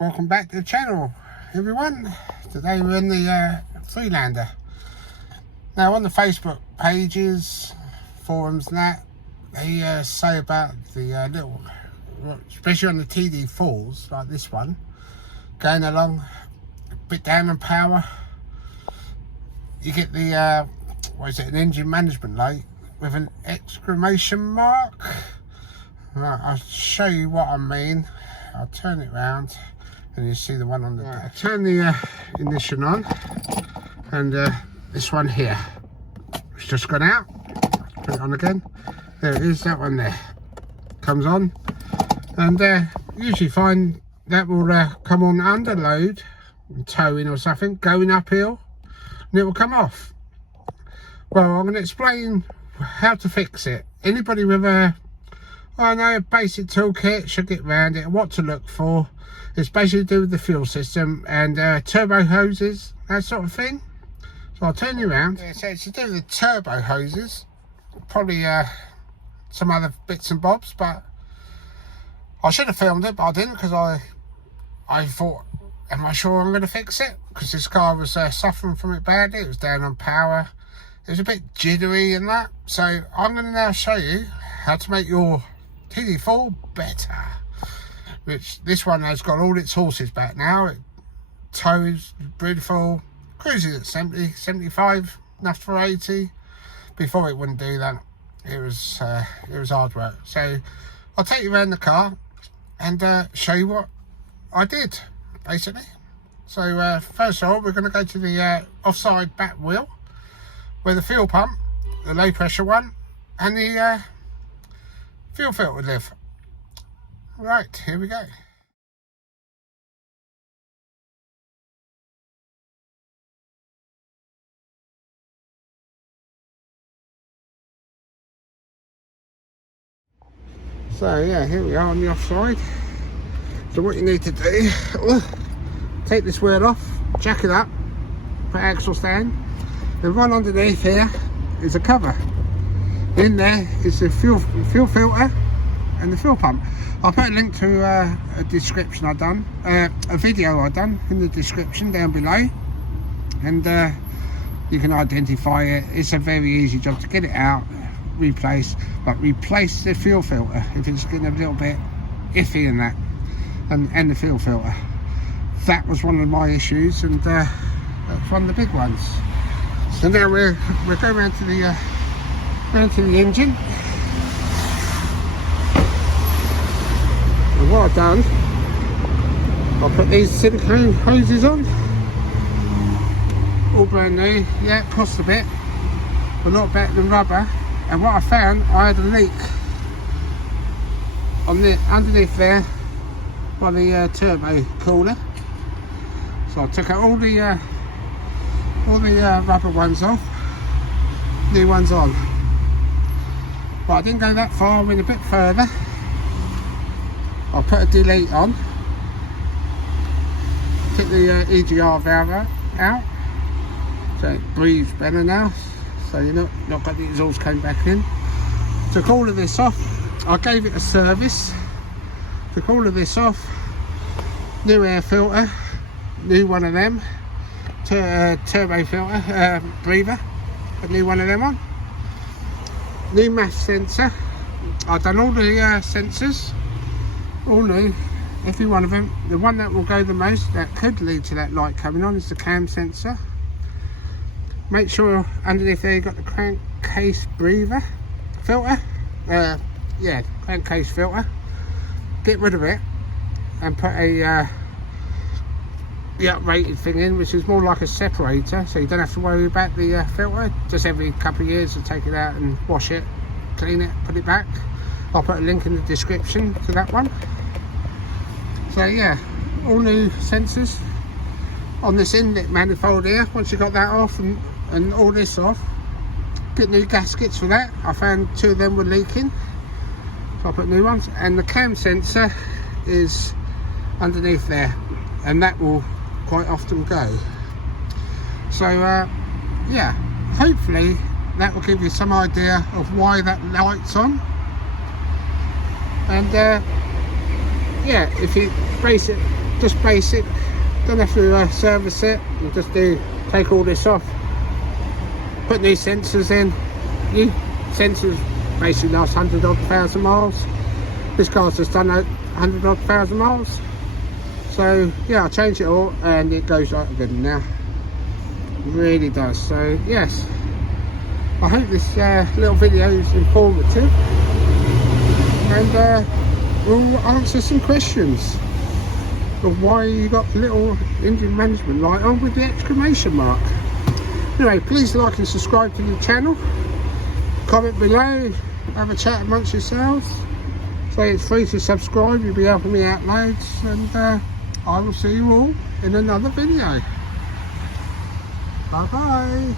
Welcome back to the channel, everyone. Today we're in the Freelander. Now on the Facebook pages, forums and that, they say about the little, especially on the TD4s like this one, going along a bit down in power. You get the an engine management light with an exclamation mark. Right, I'll show you what I mean. I'll turn it round and you see the one on the right. I turn the ignition on, and this one here, it's just gone out. Put it on again. There it is, that one there comes on, and usually find that will come on under load, towing or something, going uphill, and it will come off. Well, I'm going to explain how to fix it. Anybody with a basic toolkit should get around it. What to look for. It's basically to do with the fuel system and turbo hoses, that sort of thing. So I'll turn you around. Yeah, so it's to do with the turbo hoses, probably some other bits and bobs, but I should have filmed it, but I didn't, because I thought, am I sure I'm going to fix it? Because this car was suffering from it badly. It was down on power. It was a bit jittery and that. So I'm going to now show you how to make your TD4 better. Which this one has got all its horses back now. It tows beautiful, cruises at 70, 75, enough for 80. Before it wouldn't do that. It was hard work. So I'll take you around the car and show you what I did basically. So first of all, we're going to go to the offside back wheel where the fuel pump, the low pressure one, and the fuel filter live. Right, here we go. So yeah, here we are on the offside. So what you need to do, take this wheel off, jack it up, put axle stand. The one underneath here is a cover. In there is the fuel filter and the fuel pump. I'll put a link to a description I've done, a video I've done in the description down below, and you can identify it. It's a very easy job to get it out, replace the fuel filter if it's getting a little bit iffy in that, and the fuel filter. That was one of my issues, and that's one of the big ones. So now we're going round to the engine. And what I've done, I'll put these silicone hoses on, all brand new. Yeah, it cost a bit, but not better than rubber. And what I found, I had a leak on the underneath there by the turbo cooler. So I took out all the rubber ones off, new ones on. But I didn't go that far, I went a bit further. I'll put a delete on, took the EGR valve out, so it breathes better now, so you're not got the exhaust came back in. Took all of this off, I gave it a service, took all of this off, new air filter, new one of them, turbo filter, breather, a new one of them on, new mass sensor. I've done all the sensors, all new, every one of them. The one that will go the most, that could lead to that light coming on, is the cam sensor. Make sure underneath there you've got the crankcase breather filter, yeah, crankcase filter. Get rid of it and put a the uprated thing in, which is more like a separator, so you don't have to worry about the filter. Just every couple of years to take it out and wash it, clean it, put it back. I'll put a link in the description to that one. So yeah, all new sensors on this inlet manifold here. Once you got that off and all this off, get new gaskets for that. I found 2 of them were leaking, so I put new ones. And the cam sensor is underneath there, and that will quite often go. So yeah, hopefully that will give you some idea of why that light's on. And yeah, if you base it just basic, don't have to service it. You just take all this off, put new sensors in. New sensors basically last 100 odd thousand miles. This car's just done 100 odd thousand miles. So yeah, I changed it all and it goes like good now. It really does. So yes, I hope this little video is informative and will answer some questions of why you got little engine management light on with the exclamation mark. Anyway, please like and subscribe to the channel. Comment below, have a chat amongst yourselves. Say it's free to subscribe, you'll be helping me out loads, and I will see you all in another video. Bye bye.